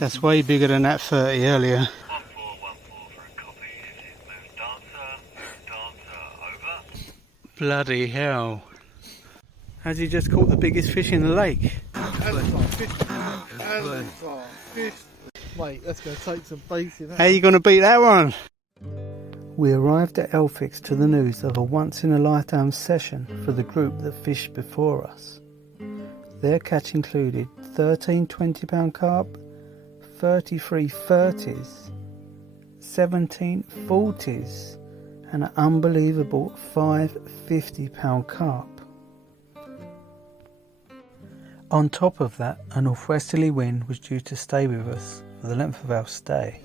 That's way bigger than that 30 earlier. 1414 for a copy. This is Moon Dancer, over. Bloody hell. Has he just caught the biggest fish in the lake? Fish. Mate, that's going to take some bait in that. How are you going to beat that one? We arrived at Elphicks to the news of a once-in-a-lifetime session for the group that fished before us. Their catch included 13 20-pound carp, 33 30s, 17 40s, and an unbelievable 5 50-pound carp. On top of that, a northwesterly wind was due to stay with us for the length of our stay.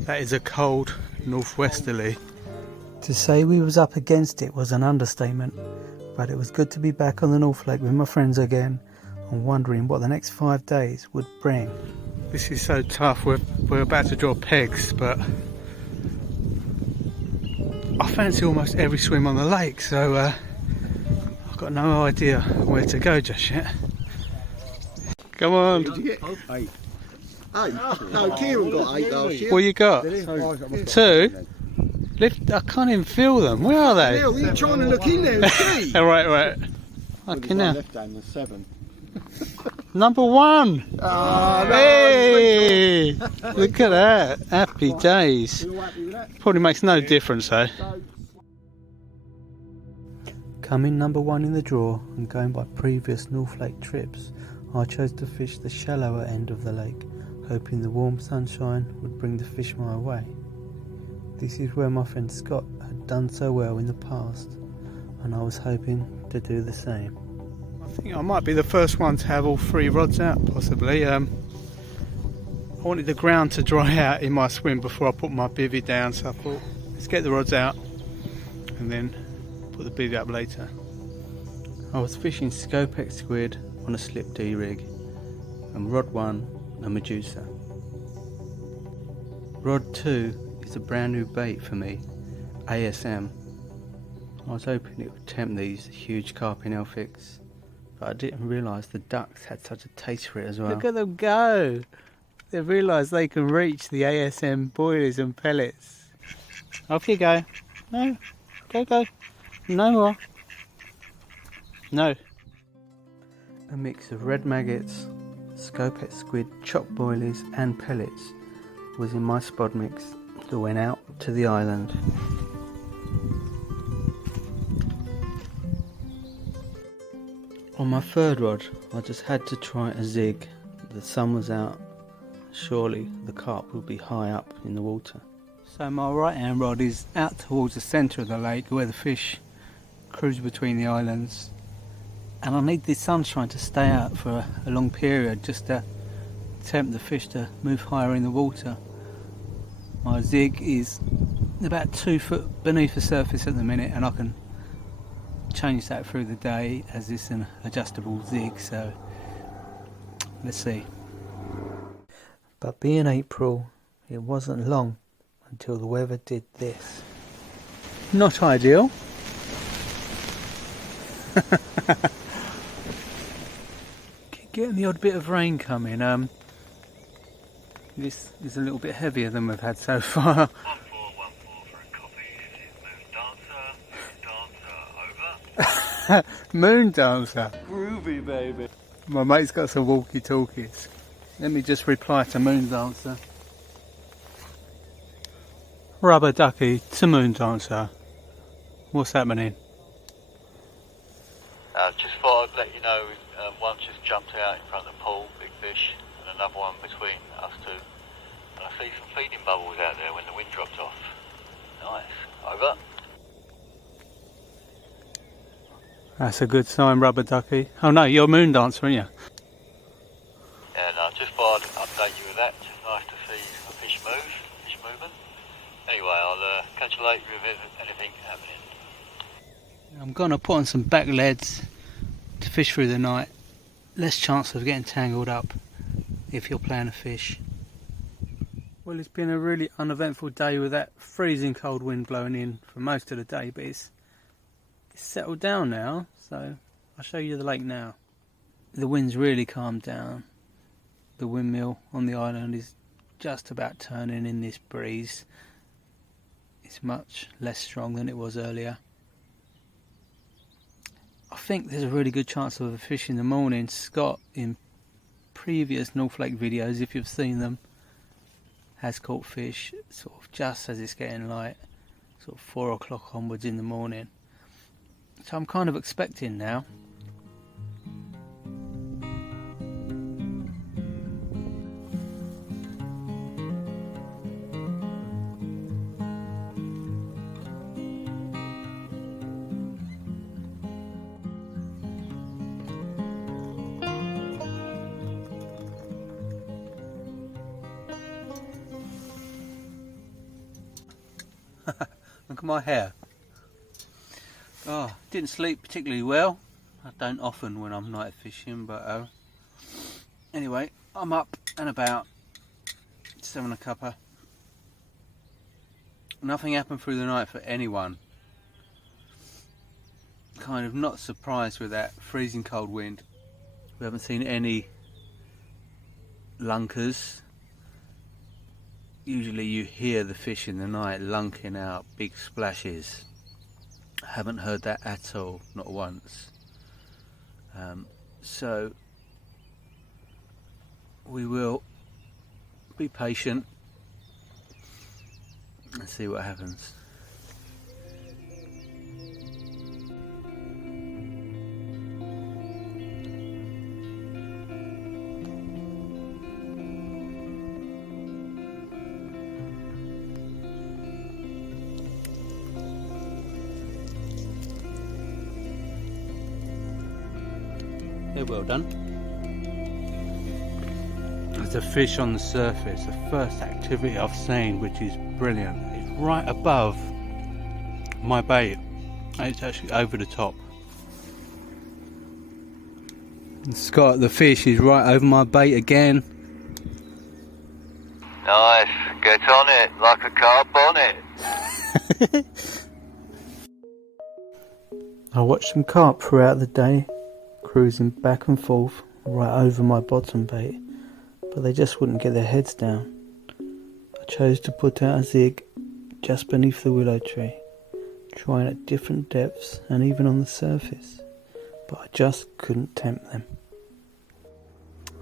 That is a cold northwesterly. To say we was up against it was an understatement, but it was good to be back on the North Lake with my friends again and wondering what the next 5 days would bring. This is so tough. We're about to draw pegs, but I fancy almost every swim on the lake, so I've got no idea where to go just yet. Come on. Did you get 8? 8? No, Kieran got 8 last year. What you got? 2? Lift, I can't even feel them. Where are they? Neil, you're trying to look in there and see. Right. Fucking hell. Left hand was 7. Number 1! Oh, hey! Look at that. Happy days. You all happy with that? Probably makes no difference though. Coming number 1 in the draw and going by previous North Lake trips, I chose to fish the shallower end of the lake, hoping the warm sunshine would bring the fish my way. This is where my friend Scott had done so well in the past, and I was hoping to do the same. I think I might be the first one to have all 3 rods out, possibly. I wanted the ground to dry out in my swim before I put my bivvy down, so I thought, let's get the rods out and then put the bivvy up later. I was fishing Elphicks squid on a slip D rig, and rod 1 a Medusa. Rod 2 is a brand new bait for me, ASM. I was hoping it would tempt these huge carp in Elphicks, but I didn't realise the ducks had such a taste for it as well. Look at them go! They've realised they can reach the ASM boilies and pellets. Off you go. No, go. No more. No. A mix of red maggots, Elphicks squid, chopped boilies and pellets was in my spod mix that went out to the island. On my 3rd rod, I just had to try a zig. The sun was out. Surely the carp would be high up in the water. So my right hand rod is out towards the centre of the lake where the fish cruise between the islands. And I need this sunshine to stay out for a long period just to tempt the fish to move higher in the water. My zig is about 2 foot beneath the surface at the minute, and I can change that through the day as it's an adjustable zig, so let's see. But being April, it wasn't long until the weather did this. Not ideal. Getting the odd bit of rain coming. This is a little bit heavier than we've had so far. 1414 for a copy. This is Moon Dancer, over. Moon Dancer. Groovy, baby. My mate's got some walkie-talkies. Let me just reply to Moon Dancer. Rubber ducky to Moon Dancer. What's happening? Just thought I'd let you know, one just jumped out in front of the pool, big fish, and another one between us two. And I see some feeding bubbles out there when the wind dropped off. Nice. Over. That's a good sign, Rubber ducky. Oh no, you're Moon Dancer, aren't you? Yeah, no, just thought I'd update you with that. Just nice to see a fish moving. Anyway, I'll catch you later if there's anything happening. I'm going to put on some back leads to fish through the night. Less chance of getting tangled up if you're playing a fish. Well, it's been a really uneventful day with that freezing cold wind blowing in for most of the day, but it's settled down now, so I'll show you the lake now. The wind's really calmed down. the windmill on the island is just about turning in this breeze. It's much less strong than it was earlier. I think there's a really good chance of a fish in the morning. Scott, in previous North Lake videos, if you've seen them, has caught fish sort of just as it's getting light, sort of 4 o'clock onwards in the morning. So I'm kind of expecting now. Look at my hair. Oh, didn't sleep particularly well. I don't often when I'm night fishing, but anyway, I'm up and about, just having a cuppa. Nothing happened through the night for anyone. Kind of not surprised with that freezing cold wind. We haven't seen any lunkers. Usually you hear the fish in the night lunking out big splashes. I haven't heard that at all, not once. So we will be patient and see what happens. Yeah, well done. There's a fish on the surface, the first activity I've seen, which is brilliant. It's right above my bait. It's actually over the top. And Scott, the fish is right over my bait again. Nice, get on it like a carp on it. I watched some carp throughout the day, cruising back and forth right over my bottom bait, but they just wouldn't get their heads down. I chose to put out a zig just beneath the willow tree, trying at different depths and even on the surface, but I just couldn't tempt them.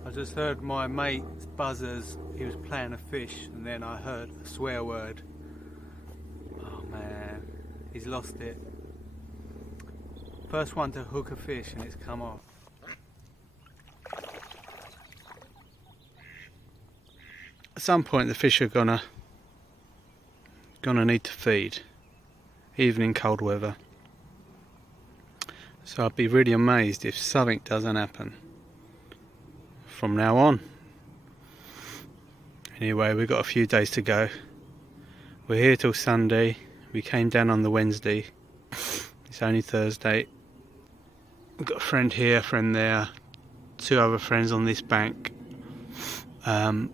I just heard my mate's buzzers. He was playing a fish, and then I heard a swear word. Oh man, he's lost it. First one to hook a fish and it's come off. At some point the fish are gonna need to feed, even in cold weather. So I'd be really amazed if something doesn't happen from now on. Anyway, we've got a few days to go. We're here till Sunday. We came down on the Wednesday. It's only Thursday. We've got a friend here, a friend there, 2 other friends on this bank. 2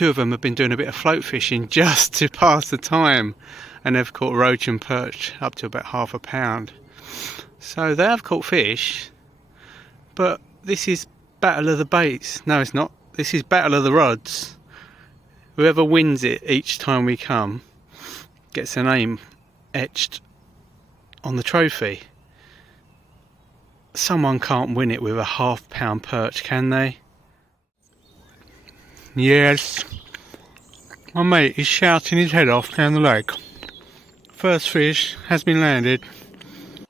of them have been doing a bit of float fishing just to pass the time, and they've caught roach and perch up to about ½ a pound. So they have caught fish, but this is battle of the baits. No, it's not. This is battle of the rods. Whoever wins it each time we come gets a name etched on the trophy. Someone can't win it with a ½ pound perch, can they? Yes. My mate is shouting his head off down the lake. First fish has been landed.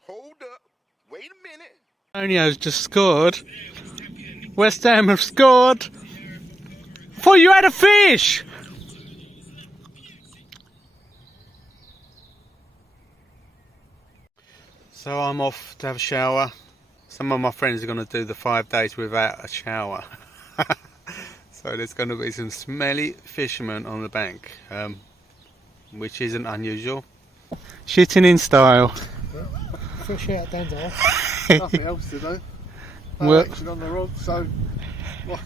Hold up. Wait a minute. Antonio's just scored. West Ham have scored. Thought you had a fish! So I'm off to have a shower. Some of my friends are going to do the 5 days without a shower. So there's going to be some smelly fishermen on the bank, which isn't unusual. Shitting in style. Fresh out down there. Nothing else to do. No Well, action on the rod, so might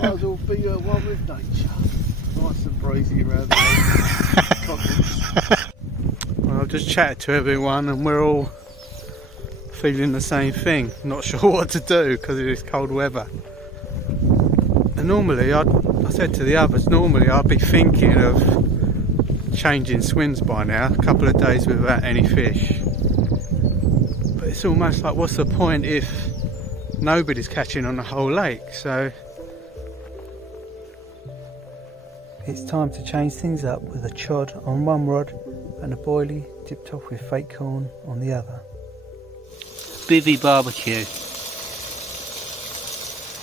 as well be one with nature. Nice and breezy around the Well, I've just chatted to everyone and we're all feeling the same thing, not sure what to do because of this cold weather. And normally, I said to the others, normally I'd be thinking of changing swims by now, a couple of days without any fish. But it's almost like, what's the point if nobody's catching on the whole lake? So it's time to change things up with a chod on one rod and a boilie tipped off with fake corn on the other. Bivvy barbecue.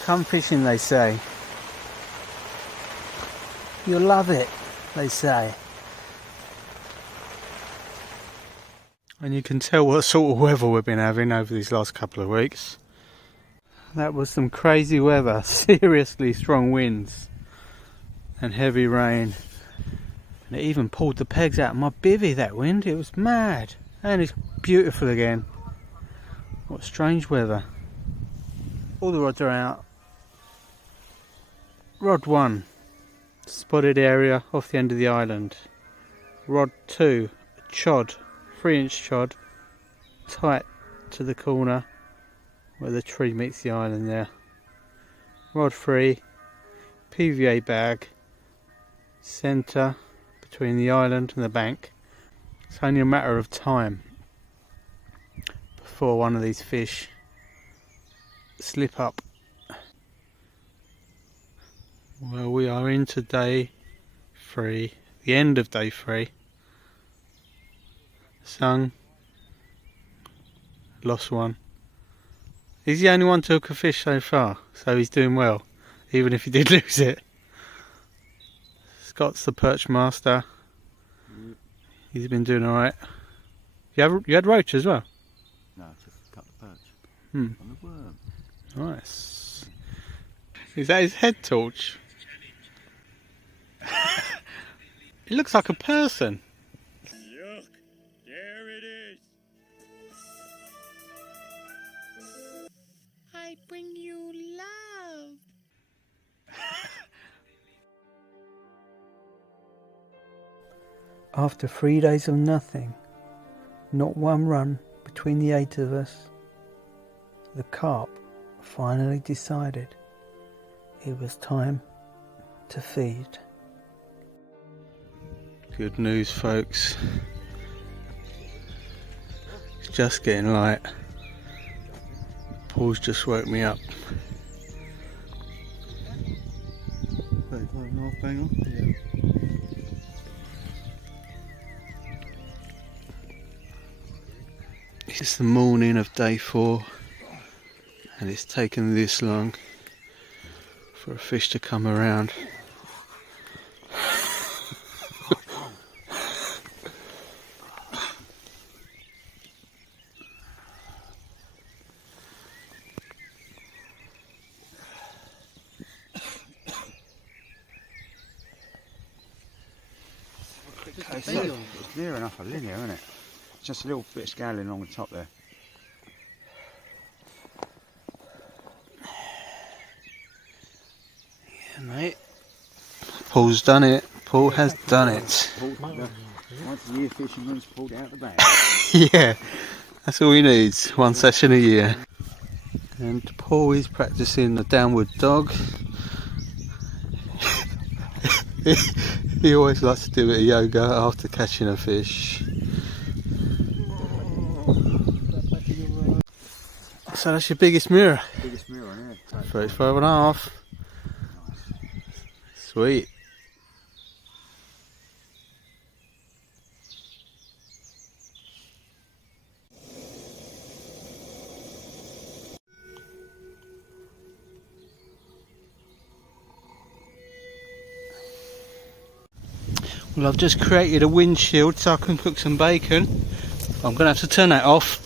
Come fishing, they say. You'll love it, they say. And you can tell what sort of weather we've been having over these last couple of weeks. That was some crazy weather, seriously strong winds and heavy rain. And it even pulled the pegs out of my bivvy, that wind. It was mad. And it's beautiful again. What strange weather. All the rods are out. Rod 1, spotted area off the end of the island. Rod 2, chod, 3-inch chod, tight to the corner where the tree meets the island there. Rod 3, PVA bag, centre between the island and the bank. It's only a matter of time before one of these fish slip up. Well, we are into day 3, the end of day 3. Sung, lost one. He's the only one to hook a fish so far, so he's doing well, even if he did lose it. Scott's the perch master. He's been doing alright. You had roach as well? No, just a couple of perch. On the worm. Nice. Is that his head torch? It looks like a person. Look, there it is. I bring you love. After 3 days of nothing, not one run between the 8 of us, the carp finally decided it was time to feed. Good news, folks. It's just getting light. Paul's just woke me up. 35.5 bang on? Yeah. It's the morning of day 4 and it's taken this long for a fish to come around. It's near enough a linear, isn't it? Just a little bit of scaling along the top there. Yeah, mate. Paul's done it. Paul has done it. Once a year fishing room's pulled out the bag. Yeah, that's all he needs. One session a year. And Paul is practicing the downward dog. He always likes to do a bit of yoga after catching a fish. So that's your biggest mirror? Biggest mirror, yeah. 35.5. Sweet. Well, I've just created a windshield so I can cook some bacon. I'm going to have to turn that off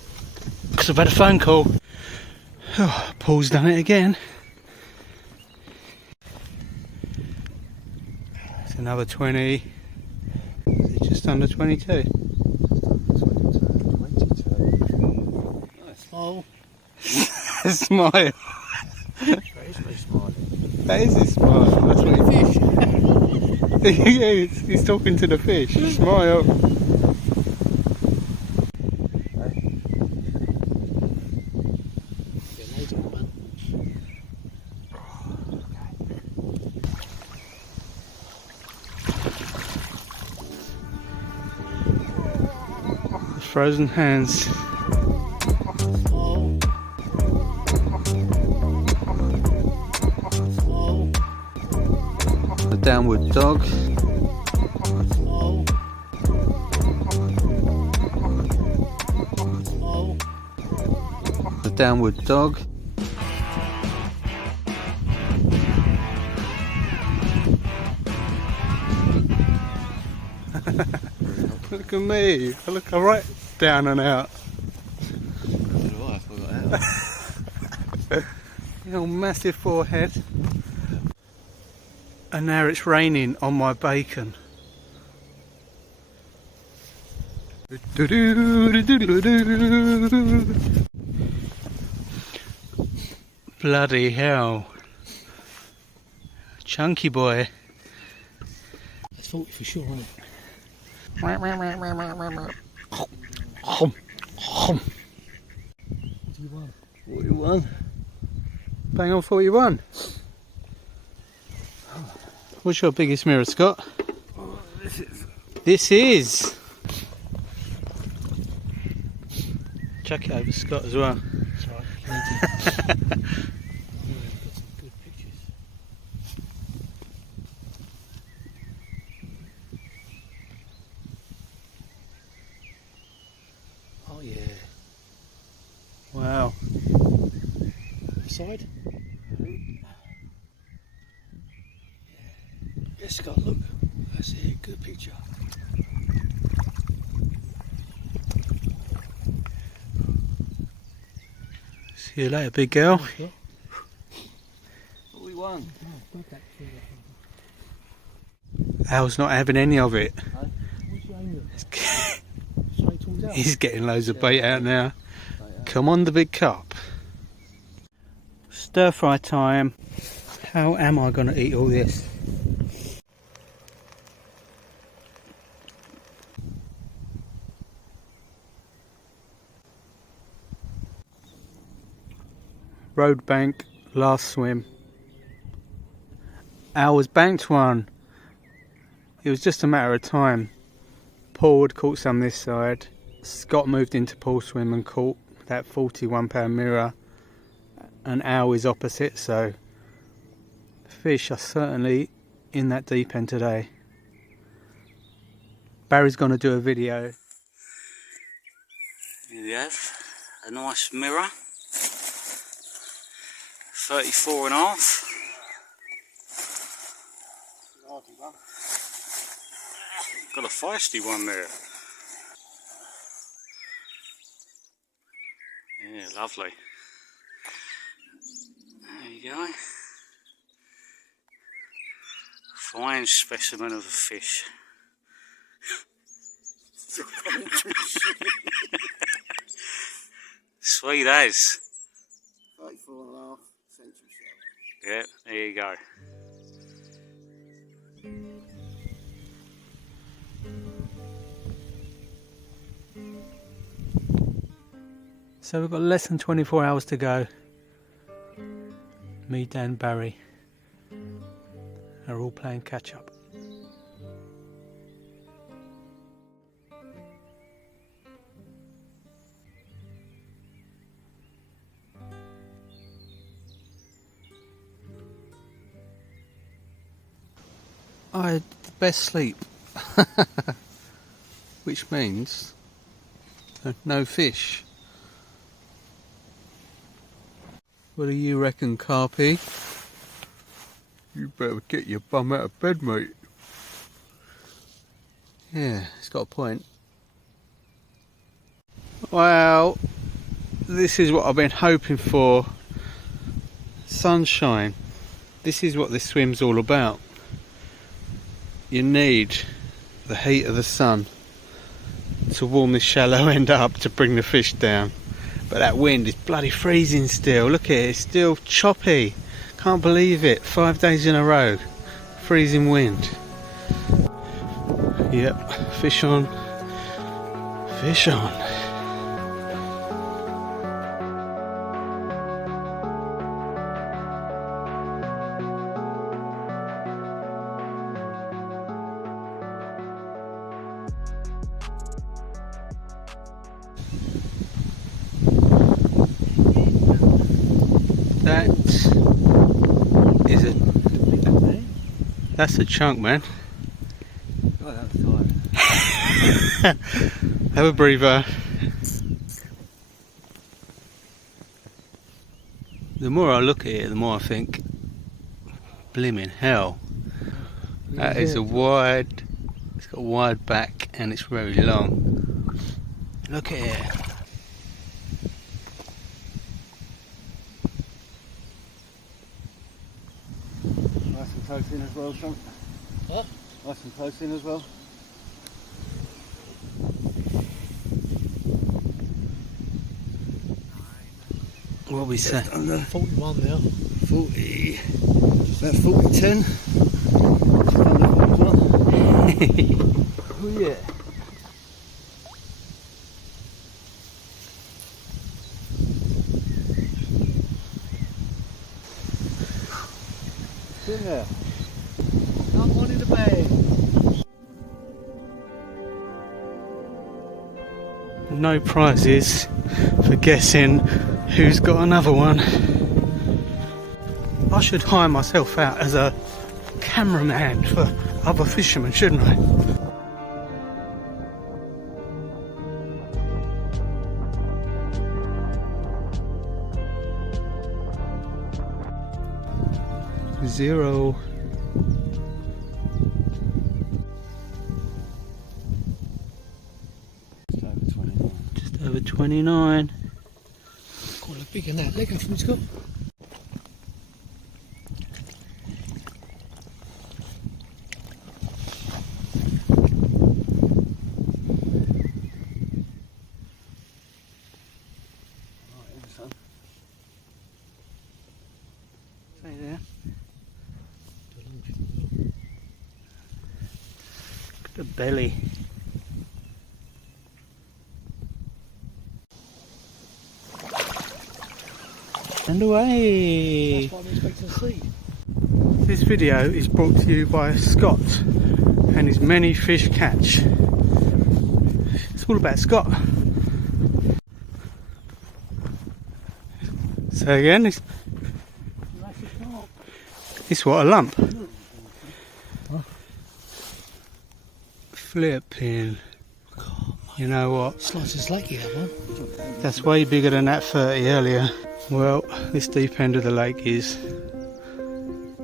because I've had a phone call. Oh, Paul's done it again. It's another 20. Is it just under 22? 22. Oh. Smile. That is very smiley. That is his smile. That's what he fish. Yeah, he's talking to the fish. Smile. frozen hands. The downward dog. The downward dog. Look at me, I look alright down and out. Your massive forehead. And now it's raining on my bacon. Bloody hell. Chunky boy. That's 40 for sure, isn't it? What What do you want? 41. Bang on 41. What's your biggest mirror, Scott? Oh, This is. Chuck it over Scott as well. sorry. Got some good pictures. Oh yeah. Wow. Side. Yes, Scott, look. That's it. Good picture. See you later, big girl. 41. Al's not having any of it. What's your aim at? Straight towards out. He's getting loads of bait out now. Come on, the big carp. Stir fry time. How am I going to eat all this? Road bank, last swim. Al was banked one. It was just a matter of time. Paul had caught some this side. Scott moved into Paul swim and caught that 41-pound mirror. And Al is opposite, so fish are certainly in that deep end today. Barry's going to do a video. Here we have a nice mirror. 34 and a half. Got a feisty one there. Yeah, lovely. There you go. Fine specimen of a fish. Sweet as. 34.5 century shell. Yeah, there you go. So we've got less than 24 hours to go. Me, Dan, Barry are all playing catch up. I had the best sleep, which means no fish. What do you reckon, Carpy? You better get your bum out of bed, mate. Yeah, he's got a point. Well, this is what I've been hoping for. Sunshine. This is what this swim's all about. You need the heat of the sun to warm this shallow end up to bring the fish down. But that wind is bloody freezing still. Look at it, it's still choppy. Can't believe it. 5 days in a row. Freezing wind. Yep, fish on. Fish on. That is a... That's a chunk, man. Oh, that was tight. Have a breather. The more I look at it, the more I think, blimmin' hell. That is a wide, it's got a wide back and it's very long. Look at it. Nice and close in as well, son. What? Nice and close in as well. What we say? 41 now. 40. About 40, 10. Under 41. Oh yeah. It's in there. Not one in the bag. No prizes for guessing who's got another one. I should hire myself out as a cameraman for other fishermen, shouldn't I? Zero. Just over 29. Quite a big in that leg from Scott. Stay there. Look at the belly. And away! That's what I'm expecting to see. This video is brought to you by Scott and his many fish catch. It's all about Scott. So again, it's what a lump. Flipping. You know what? Slices lakey, that one. That's way bigger than that 30 earlier. Well, this deep end of the lake is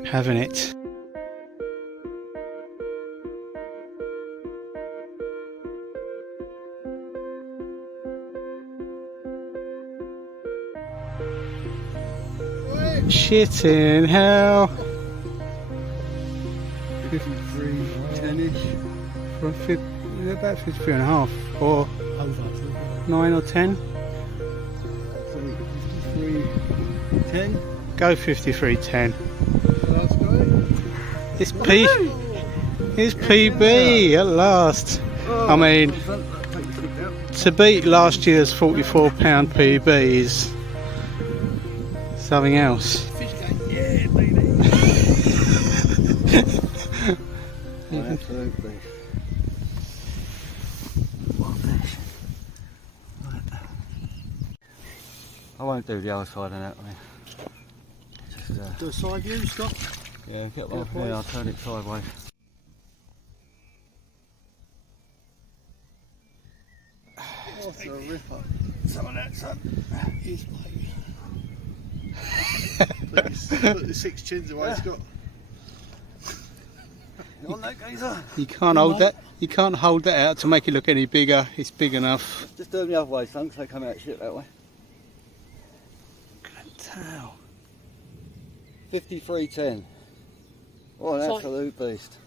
having it. Shit in hell. 53, 10-ish. From about 53 and a half, or Over. 9 or 10. 53, 10. Go 53.10. That's great. It's It's PB at last. I mean, to beat last year's £44 PB is something else. Fish game. Yeah, baby. Absolutely. What a fish. I won't do the other side of that way. Just, Do a side view, Scott. yeah, get one. Yeah, I'll turn it sideways. What a ripper. Some of that, son. Here's baby. Put the 6 chins away, Scott. You want that, geezer? You can't hold that. You can't hold that out to make it look any bigger. It's big enough. Just do them the other way, son, so they come out shit that way. Good towel. 53.10. What an It's like- absolute beast.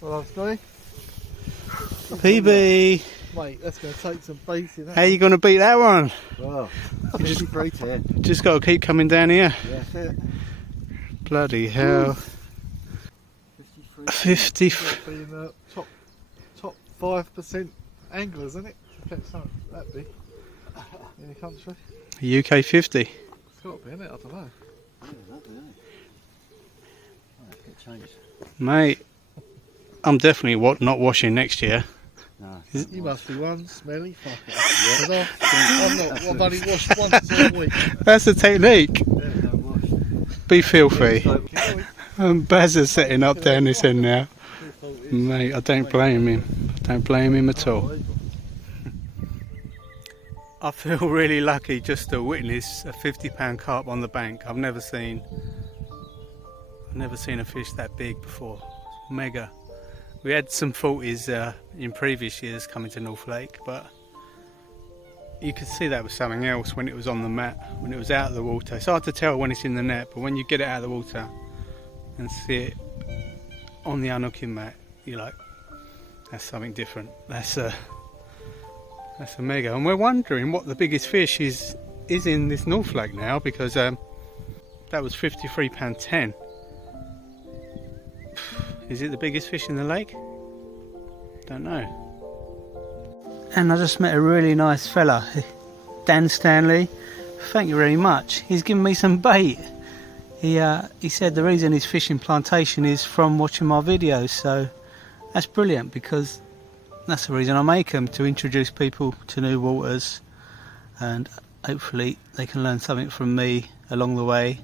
Well, Scotty. PB. Mate, that's going to take some base in that. How you going to beat that one? Well, 53.10. Just got to keep coming down here. Yeah, that's it. Bloody hell. 50. Being top 5% anglers, isn't it? To catch something that big in the country. UK 50. It's got to be, isn't it? I don't know. Yeah, lovely, isn't it? Oh, get changed. Mate, I'm definitely not washing next year. No. You must be one smelly fucker. 'Cause I've only washed once all week. That's the technique. No wash. Be filthy. Can we? Baz is setting up down this end now. Mate, I don't blame him. I don't blame him at all. I feel really lucky just to witness a £50 carp on the bank. I've never seen a fish that big before. Mega. We had some 40s in previous years coming to North Lake, but you could see that was something else when it was on the mat, when it was out of the water. It's hard to tell when it's in the net, but when you get it out of the water and see it on the unhooking mat, you're like, that's something different. That's a mega. And we're wondering what the biggest fish is in this North Lake now, because that was £53.10. Is it the biggest fish in the lake? Don't know. And I just met a really nice fella, Dan Stanley. Thank you very much. He's given me some bait. He said the reason he's fishing plantation is from watching my videos, so that's brilliant, because that's the reason I make them, to introduce people to new waters, and hopefully they can learn something from me along the way.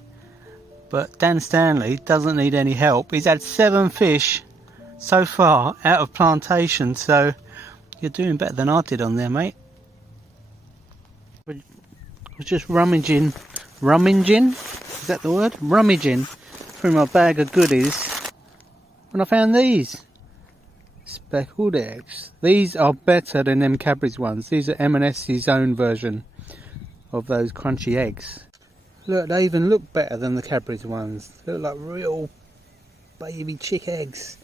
But Dan Stanley doesn't need any help. He's had 7 fish so far out of plantation, so you're doing better than I did on there, mate. I was just rummaging, is that the word? Rummaging through my bag of goodies, and I found these speckled eggs. These are better than them Cadbury's ones. These are M&S's own version of those crunchy eggs. Look, they even look better than the Cadbury's ones. They look like real baby chick eggs.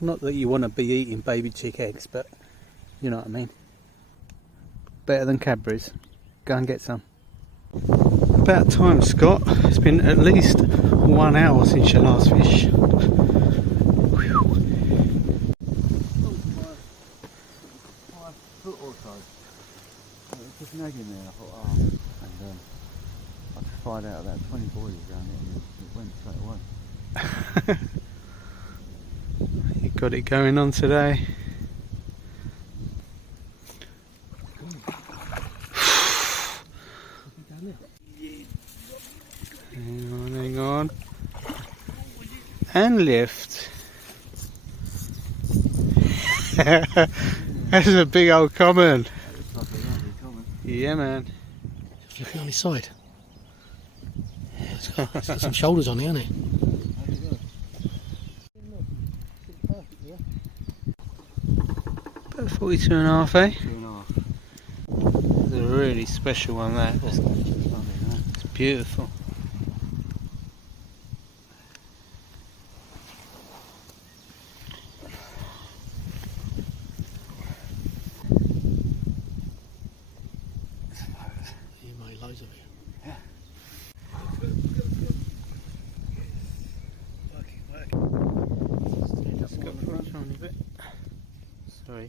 Not that you want to be eating baby chick eggs, but you know what I mean. Better than Cadbury's. Go and get some. About time, Scott. It's been at least 1 hour since your last fish. Whew. 5 foot or so. There was just an egg in there. I thought, oh, and I fired out about 20 boilies around it, and it went straight away. You got it going on today. Hang on. And lift. That's a big old common. Yeah, man. Looking on his side. It's got some shoulders on it, hasn't it? About 42.5, eh? 2.5. It's a really special one, that. It's beautiful. You made loads of it. Yeah. Just got the front on a bit. Sorry.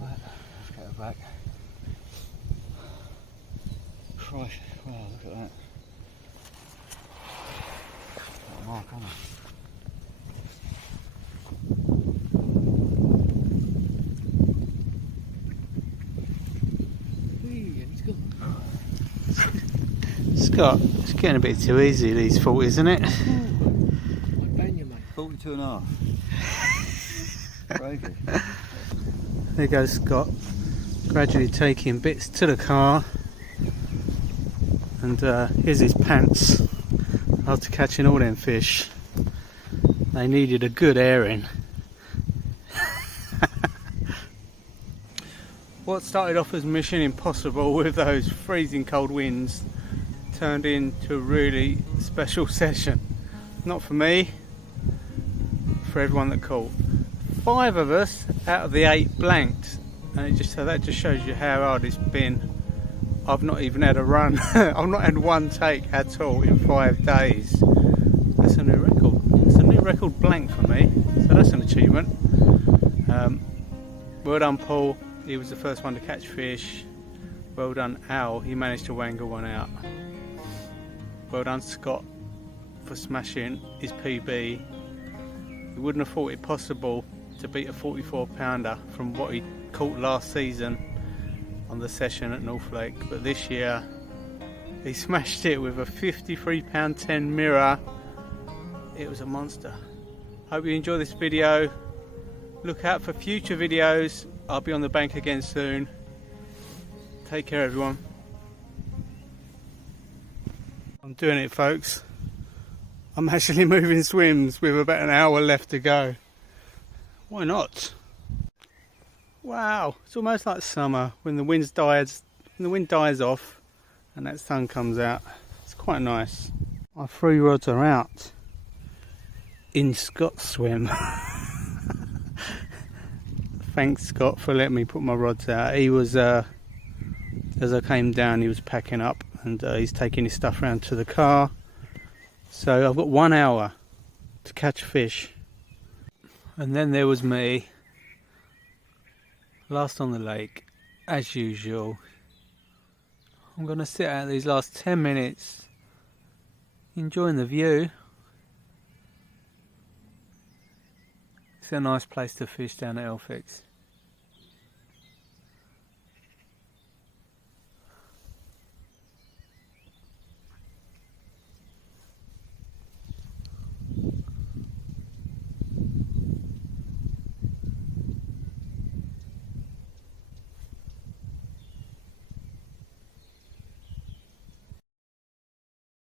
Right, let's get her back. Christ, wow, look at that. Got a mark on it. Scott, it's getting a bit too easy, these 40s, isn't it? I bang you, mate. 42.5. Crazy. There goes Scott, gradually taking bits to the car. And here's his pants after catching all them fish. They needed a good airing. What started off as mission impossible with those freezing cold winds turned into a really special session. Not for me, for everyone that caught. 5 of us out of the 8 blanked, and that just shows you how hard it's been. I've not even had a run. I've not had one take at all in 5 days. That's a new record. It's a new record blank for me, so that's an achievement. Well done, Paul. He was the first one to catch fish. Well done, Al. He managed to wangle one out. Well done Scott for smashing his PB. He wouldn't have thought it possible to beat a 44 pounder from what he caught last season on the session at North Lake, but this year he smashed it with a 53 pound 10 mirror. It was a monster. Hope you enjoy this video. Look out for future videos. I'll be on the bank again soon. Take care everyone. I'm doing it folks. I'm actually moving swims with about an hour left to go. Why not? Wow, it's almost like summer when the wind dies off and that sun comes out. It's quite nice. My 3 rods are out in Scott's swim. Thanks Scott for letting me put my rods out. He was, as I came down, he was packing up and he's taking his stuff around to the car. So I've got 1 hour to catch fish. And then there was me, last on the lake, as usual. I'm going to sit out these last 10 minutes, enjoying the view. It's a nice place to fish down at Elphicks.